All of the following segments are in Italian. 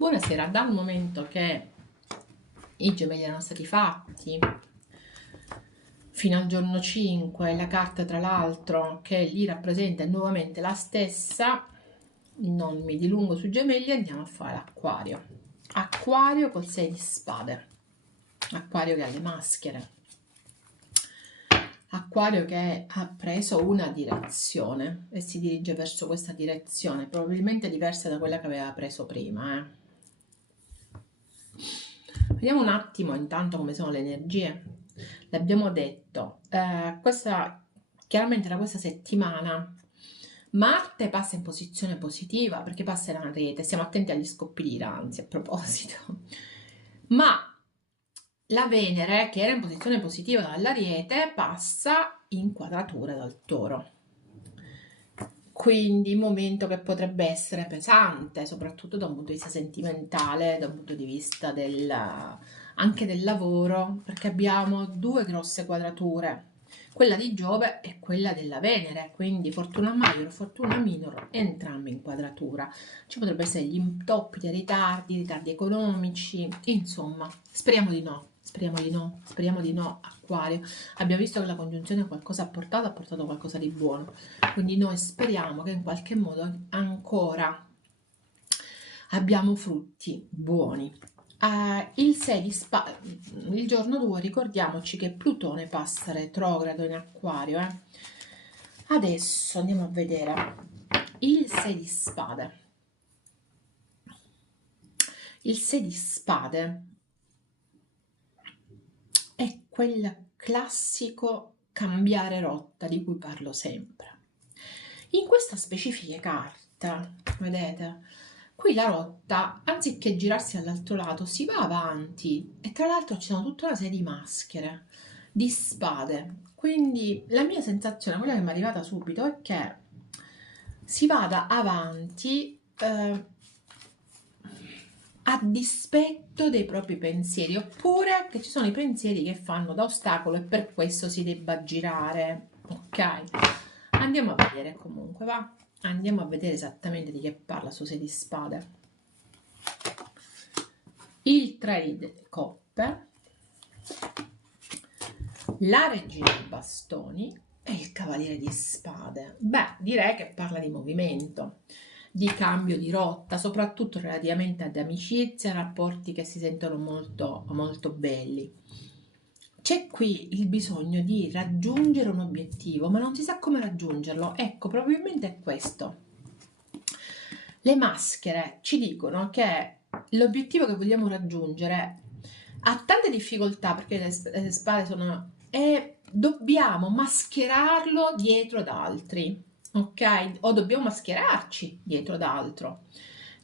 Buonasera, dal momento che i gemelli erano stati fatti fino al giorno 5, la carta tra l'altro che li rappresenta è nuovamente la stessa, non mi dilungo sui gemelli, andiamo a fare l'acquario. Acquario col 6 di spade, acquario che ha le maschere, acquario che ha preso una direzione e si dirige verso questa direzione, probabilmente diversa da quella che aveva preso prima, Vediamo un attimo intanto come sono le energie. L'abbiamo detto, chiaramente da questa settimana Marte passa in posizione positiva perché passa in Ariete, stiamo attenti agli scoppi di ira, anzi a proposito, ma la Venere che era in posizione positiva dall'Ariete passa in quadratura dal Toro. Quindi momento che potrebbe essere pesante, soprattutto da un punto di vista sentimentale, da un punto di vista anche del lavoro, perché abbiamo due grosse quadrature, quella di Giove e quella della Venere, quindi fortuna maggiore, fortuna minore, entrambe in quadratura. Ci potrebbero essere gli intoppi dei ritardi economici, insomma, speriamo di no. Speriamo di no, speriamo di no, Acquario. Abbiamo visto che la congiunzione qualcosa ha portato qualcosa di buono. Quindi noi speriamo che in qualche modo ancora abbiamo frutti buoni. Il 6 di il giorno 2 ricordiamoci che Plutone passa retrogrado in Acquario. Adesso andiamo a vedere il 6 di spade. Il 6 di spade è quel classico cambiare rotta di cui parlo sempre. In questa specifica carta, vedete, qui la rotta, anziché girarsi all'altro lato, si va avanti e tra l'altro ci sono tutta una serie di maschere, di spade. Quindi la mia sensazione, quella che mi è arrivata subito, è che si vada avanti a dispetto dei propri pensieri, oppure che ci sono i pensieri che fanno da ostacolo e per questo si debba girare. Ok? Andiamo a vedere comunque, va? Andiamo a vedere esattamente di che parla su 6 di spade. Il 3 di coppe, la regina di bastoni e il cavaliere di spade. Beh, direi che parla di movimento, di cambio di rotta, soprattutto relativamente ad amicizie, rapporti che si sentono molto, molto belli. C'è qui il bisogno di raggiungere un obiettivo, ma non si sa come raggiungerlo. Ecco, probabilmente è questo. Le maschere ci dicono che l'obiettivo che vogliamo raggiungere ha tante difficoltà perché le spade sono... e dobbiamo mascherarlo dietro ad altri, ok? O dobbiamo mascherarci dietro ad altro.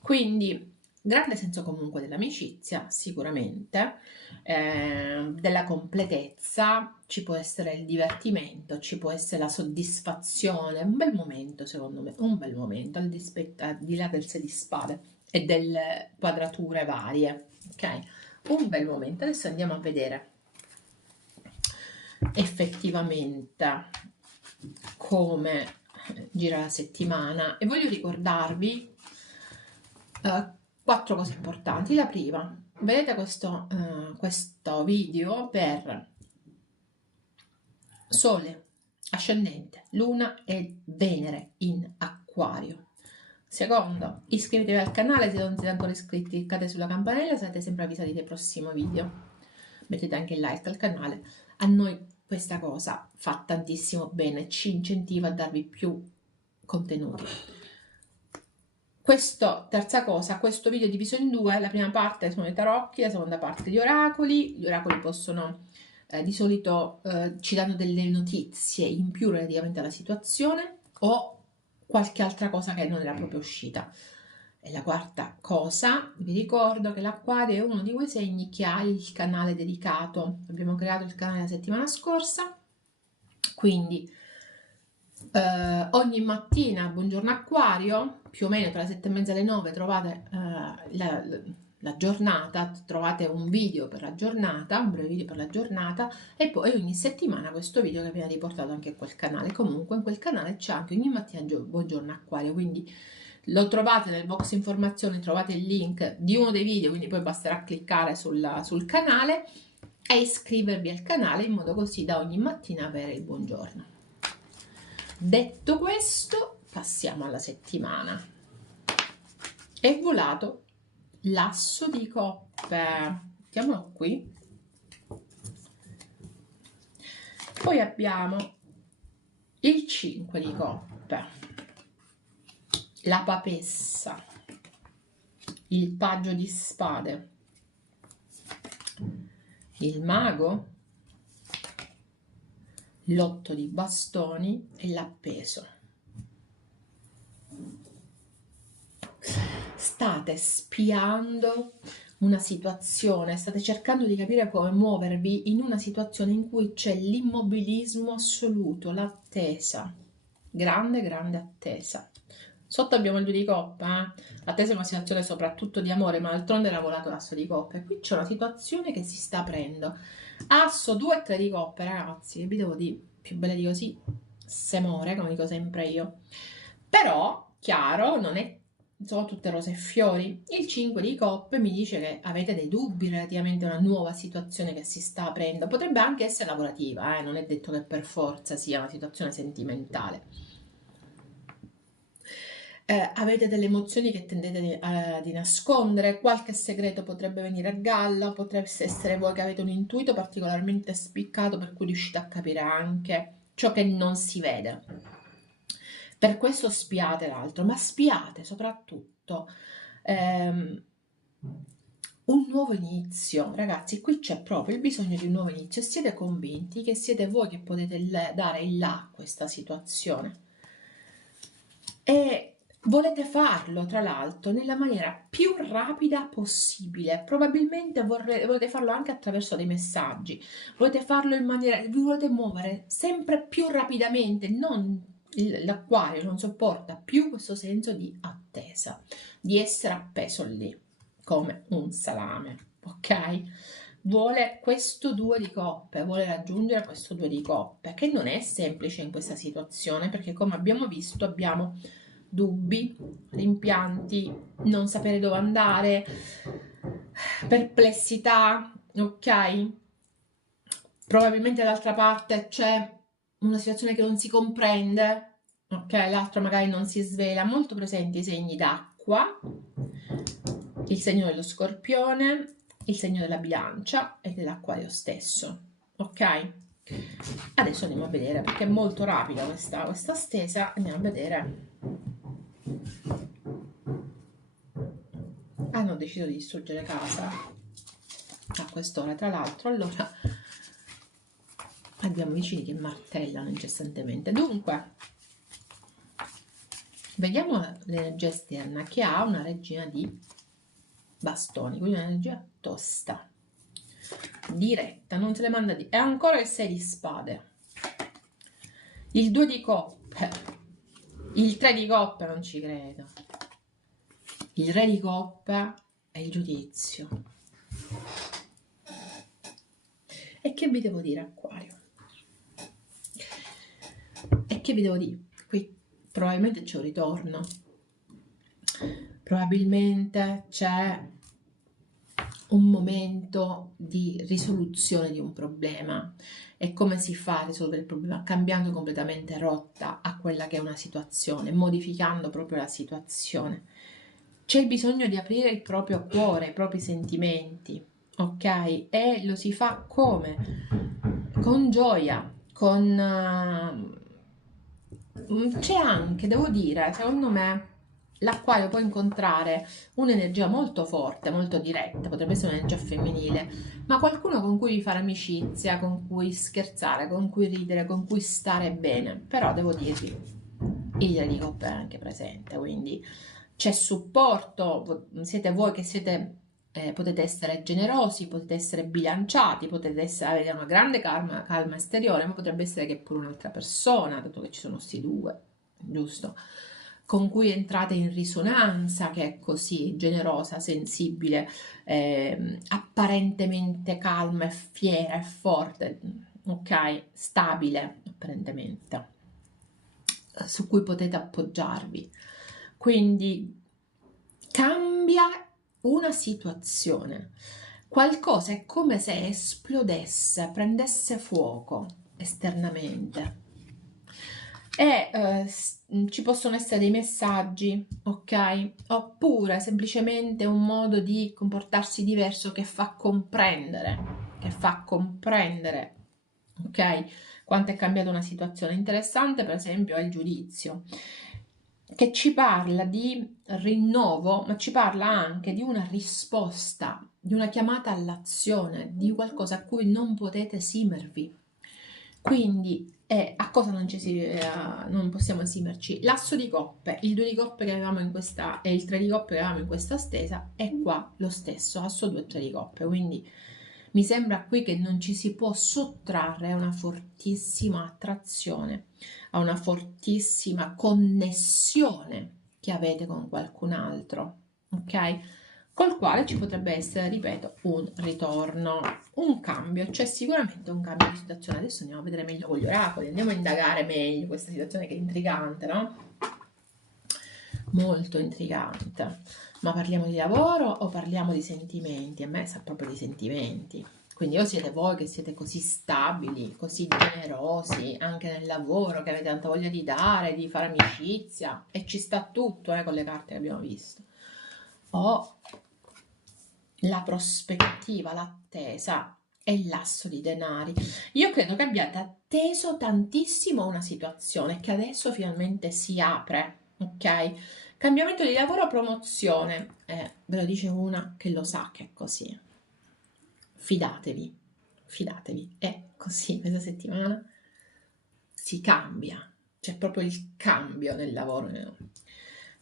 Quindi grande senso comunque dell'amicizia, sicuramente, della completezza, ci può essere il divertimento, ci può essere la soddisfazione, un bel momento secondo me, un bel momento, al di là del 6 di spade e delle quadrature varie, ok? Un bel momento. Adesso andiamo a vedere effettivamente come gira la settimana e voglio ricordarvi 4 cose importanti. La prima, vedete questo video per Sole, Ascendente, Luna e Venere in Acquario. Secondo, iscrivetevi al canale se non siete ancora iscritti, cliccate sulla campanella, sarete sempre avvisati dei prossimi video. Mettete anche il like al canale. A noi questa cosa fa tantissimo bene, ci incentiva a darvi più contenuti. Terza cosa, questo video è diviso in due, la prima parte sono i tarocchi, la seconda parte gli oracoli possono di solito ci danno delle notizie in più relativamente alla situazione o qualche altra cosa che non era proprio uscita. E la quarta cosa, vi ricordo che l'Acquario è uno di quei segni che ha il canale dedicato, abbiamo creato il canale la settimana scorsa, quindi ogni mattina, buongiorno Acquario, più o meno tra le 7:30 e le 9 trovate la giornata, trovate un video per la giornata, un breve video per la giornata e poi ogni settimana questo video che viene riportato anche a quel canale. Comunque in quel canale c'è anche ogni mattina buongiorno Acquario, quindi Lo trovate nel box informazioni, trovate il link di uno dei video, quindi poi basterà cliccare sul canale e iscrivervi al canale in modo così da ogni mattina avere il buongiorno. Detto questo, passiamo alla settimana. È volato l'asso di coppe, mettiamolo qui. Poi abbiamo il 5 di coppe, la papessa, il paggio di spade, il mago, l'8 di bastoni e l'appeso. State spiando una situazione, state cercando di capire come muovervi in una situazione in cui c'è l'immobilismo assoluto, l'attesa, grande attesa. Sotto abbiamo il 2 di coppe, l'attesa è una situazione soprattutto di amore, ma d'altronde era volato l'asso di coppe. Qui c'è una situazione che si sta aprendo. Asso 2 e 3 di coppe, ragazzi, che vi devo dire, più belle di così, se muore, come dico sempre io. Però, chiaro, non è sono tutte rose e fiori. Il 5 di coppe mi dice che avete dei dubbi relativamente a una nuova situazione che si sta aprendo. Potrebbe anche essere lavorativa, non è detto che per forza sia una situazione sentimentale. Avete delle emozioni che tendete di nascondere, qualche segreto potrebbe venire a galla, potrebbe essere voi che avete un intuito particolarmente spiccato per cui riuscite a capire anche ciò che non si vede. Per questo spiate l'altro, ma spiate soprattutto un nuovo inizio. Ragazzi, qui c'è proprio il bisogno di un nuovo inizio e siete convinti che siete voi che potete dare il là a questa situazione. E volete farlo, tra l'altro, nella maniera più rapida possibile. Probabilmente volete farlo anche attraverso dei messaggi. Volete farlo in maniera... Vi volete muovere sempre più rapidamente, non... L'acquario non sopporta più questo senso di attesa, di essere appeso lì come un salame, ok? Vuole questo 2 di coppe, vuole raggiungere questo 2 di coppe, che non è semplice in questa situazione perché, come abbiamo visto, abbiamo dubbi, rimpianti, non sapere dove andare, perplessità, ok? Probabilmente dall'altra parte c'è una situazione che non si comprende, ok? L'altro magari non si svela, molto presenti i segni d'acqua, il segno dello scorpione, il segno della bilancia e dell'acquario stesso, ok? Adesso andiamo a vedere, perché è molto rapida questa stesa, andiamo a vedere. Hanno deciso di distruggere casa a quest'ora, tra l'altro, allora abbiamo vicini che martellano incessantemente. Dunque, vediamo l'energia esterna che ha una regina di bastoni, quindi un'energia tosta, diretta, non se le manda di... È ancora il 6 di spade, il 2 di coppe, il 3 di coppe, non ci credo, il re di coppe e il giudizio. E che vi devo dire, Acquario? E che vi devo dire? Qui probabilmente c'è un ritorno, probabilmente c'è un momento di risoluzione di un problema. E come si fa a risolvere il problema? Cambiando completamente rotta a quella che è una situazione, modificando proprio la situazione. C'è il bisogno di aprire il proprio cuore, i propri sentimenti, ok? E lo si fa come? Con gioia, con... c'è anche, devo dire, secondo me, l'acquario può incontrare un'energia molto forte, molto diretta, potrebbe essere un'energia femminile, ma qualcuno con cui fare amicizia, con cui scherzare, con cui ridere, con cui stare bene. Però devo dirvi, il re di coppe è anche presente, quindi c'è supporto, siete voi che siete... potete essere generosi, potete essere bilanciati, avere una grande calma esteriore, ma potrebbe essere che pure un'altra persona, dato che ci sono questi due, giusto? Con cui entrate in risonanza, che è così generosa, sensibile, apparentemente calma e fiera e forte, ok? Stabile, apparentemente, su cui potete appoggiarvi. quindi cambia una situazione, qualcosa è come se esplodesse, prendesse fuoco esternamente e ci possono essere dei messaggi, ok? Oppure semplicemente un modo di comportarsi diverso che fa comprendere, ok? Quanto è cambiata una situazione. Interessante, per esempio, è il giudizio, che ci parla di rinnovo, ma ci parla anche di una risposta, di una chiamata all'azione, di qualcosa a cui non potete esimervi. Quindi a cosa non possiamo esimerci? L'asso di coppe, il 2 di coppe che avevamo in questa e il 3 di coppe che avevamo in questa stesa è qua lo stesso, asso 2 e 3 di coppe, quindi mi sembra qui che non ci si può sottrarre a una fortissima attrazione, a una fortissima connessione che avete con qualcun altro, ok? Col quale ci potrebbe essere, ripeto, un ritorno, un cambio, c'è sicuramente un cambio di situazione. Adesso andiamo a vedere meglio con gli oracoli, andiamo a indagare meglio questa situazione che è intrigante, no? Molto intrigante. Ma parliamo di lavoro o parliamo di sentimenti? A me sa proprio di sentimenti. Quindi o siete voi che siete così stabili, così generosi anche nel lavoro, che avete tanta voglia di dare, di fare amicizia, e ci sta tutto con le carte che abbiamo visto. O la prospettiva, l'attesa e l'asso di denari. Io credo che abbiate atteso tantissimo una situazione che adesso finalmente si apre, ok? Cambiamento di lavoro, promozione. Ve lo dice una che lo sa che è così. Fidatevi, fidatevi, è così questa settimana si cambia, c'è proprio il cambio nel lavoro.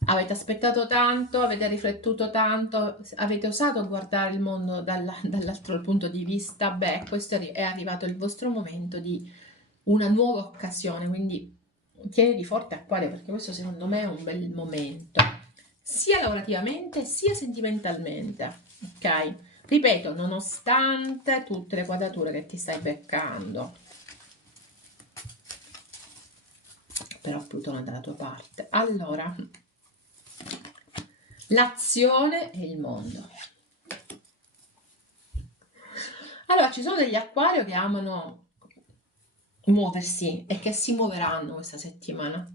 Avete aspettato tanto, avete riflettuto tanto, avete osato guardare il mondo dall'altro punto di vista. Beh, questo è arrivato il vostro momento di una nuova occasione, quindi tieniti forte Acquario, perché questo secondo me è un bel momento, sia lavorativamente sia sentimentalmente, ok? Ripeto, nonostante tutte le quadrature che ti stai beccando, però Plutone è dalla tua parte. Allora, l'azione e il mondo. Allora, ci sono degli acquario che amano muoversi e che si muoveranno questa settimana.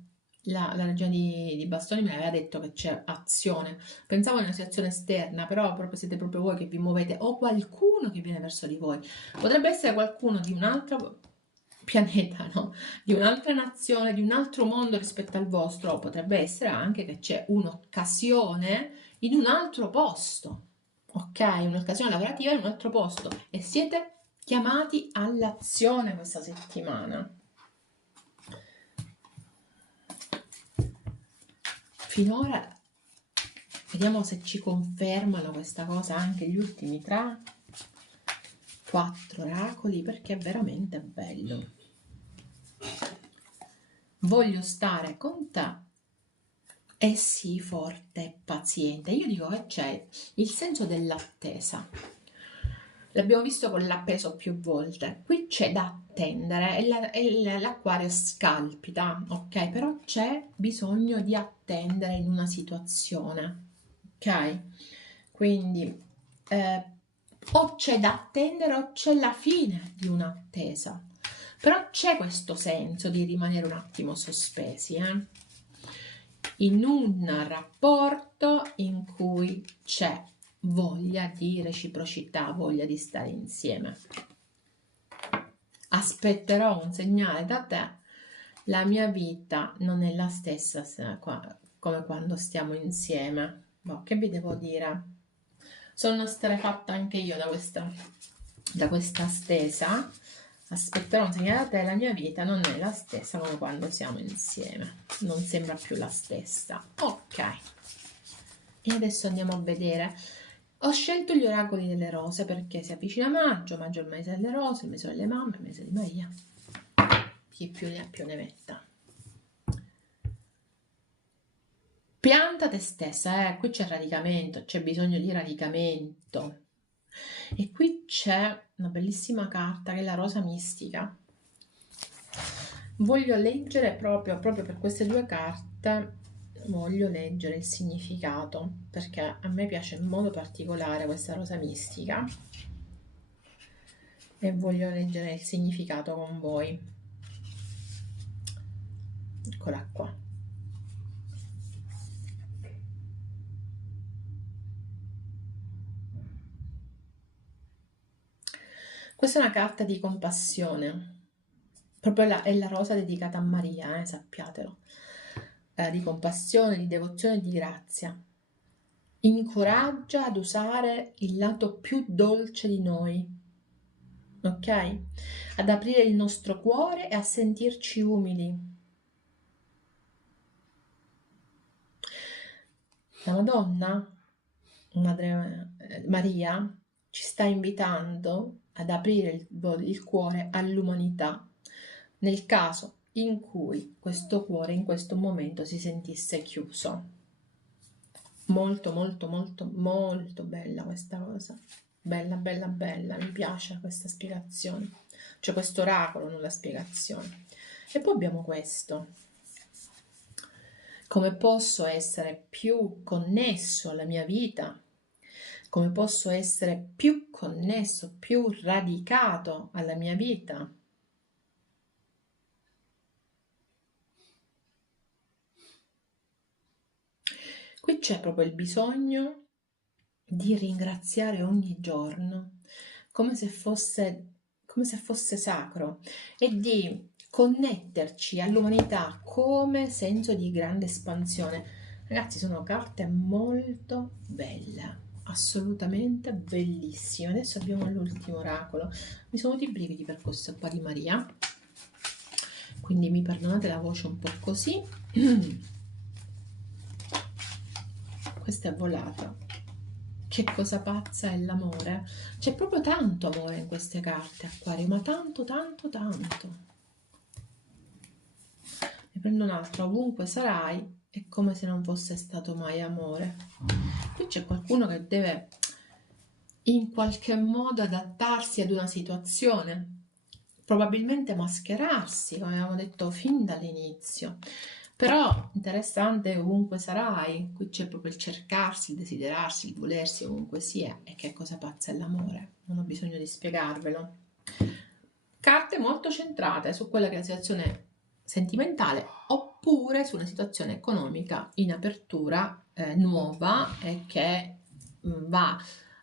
La regina di bastoni me aveva detto che c'è azione. Pensavo a una situazione esterna, però proprio siete proprio voi che vi muovete o qualcuno che viene verso di voi. Potrebbe essere qualcuno di un altro pianeta, no? Di un'altra nazione, di un altro mondo rispetto al vostro, o potrebbe essere anche che c'è un'occasione in un altro posto, ok? Un'occasione lavorativa in un altro posto e siete chiamati all'azione questa settimana. Finora vediamo se ci confermano questa cosa anche gli ultimi 3-4 oracoli, perché è veramente bello. Voglio stare con te e sii forte e paziente. Io dico che c'è il senso dell'attesa. L'abbiamo visto con l'appeso più volte. Qui c'è da attendere e l'acquario scalpita, ok? Però c'è bisogno di attendere in una situazione, ok? Quindi o c'è da attendere o c'è la fine di un'attesa. Però c'è questo senso di rimanere un attimo sospesi, in un rapporto in cui c'è voglia di reciprocità, voglia di stare insieme. Aspetterò un segnale da te, la mia vita non è la stessa come quando stiamo insieme. Boh, che vi devo dire? Sono esterrefatta anche io da questa stesa. Aspetterò un segnale da te, la mia vita non è la stessa come quando siamo insieme, non sembra più la stessa. Ok, e adesso andiamo a vedere. Ho scelto gli oracoli delle rose perché si avvicina maggio è il mese delle rose, il mese delle mamme, il mese di Maria. Chi più ne ha più ne metta. Pianta te stessa, qui c'è radicamento, c'è bisogno di radicamento. E qui c'è una bellissima carta che è la rosa mistica. Voglio leggere proprio per queste due carte voglio leggere il significato, perché a me piace in modo particolare questa rosa mistica e voglio leggere il significato con voi. Eccola qua. Questa è una carta di compassione, proprio è la rosa dedicata a Maria, sappiatelo, di compassione, di devozione e di grazia. Incoraggia ad usare il lato più dolce di noi, ok? Ad aprire il nostro cuore e a sentirci umili. La Madonna, Madre Maria, ci sta invitando ad aprire il cuore all'umanità, nel caso in cui questo cuore in questo momento si sentisse chiuso. Molto, molto, molto, molto bella questa cosa. Bella, bella, bella. Mi piace questa spiegazione. Cioè questo oracolo, non la spiegazione. E poi abbiamo questo. Come posso essere più connesso alla mia vita? Come posso essere più connesso, più radicato alla mia vita? Qui c'è proprio il bisogno di ringraziare ogni giorno, come se fosse sacro, e di connetterci all'umanità come senso di grande espansione. Ragazzi, sono carte molto belle, assolutamente bellissime. Adesso abbiamo l'ultimo oracolo. Mi sono venuti i brividi per questo qua di Maria, quindi mi perdonate la voce un po' così. Questa è volata. Che cosa pazza è l'amore? C'è proprio tanto amore in queste carte, Acquario, ma tanto, tanto, tanto. Ne prendo un'altra. Ovunque sarai, è come se non fosse stato mai amore. Qui c'è qualcuno che deve in qualche modo adattarsi ad una situazione, probabilmente mascherarsi, come avevamo detto fin dall'inizio. Però interessante, ovunque sarai, qui c'è proprio il cercarsi, il desiderarsi, il volersi ovunque sia. E che cosa pazza è l'amore, non ho bisogno di spiegarvelo. Carte molto centrate su quella che è la situazione sentimentale oppure su una situazione economica in apertura, nuova, e che va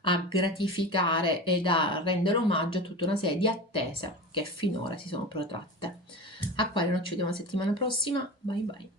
a gratificare ed a rendere omaggio a tutta una serie di attese che finora si sono protratte. Acquario, noi ci vediamo la settimana prossima. Bye bye.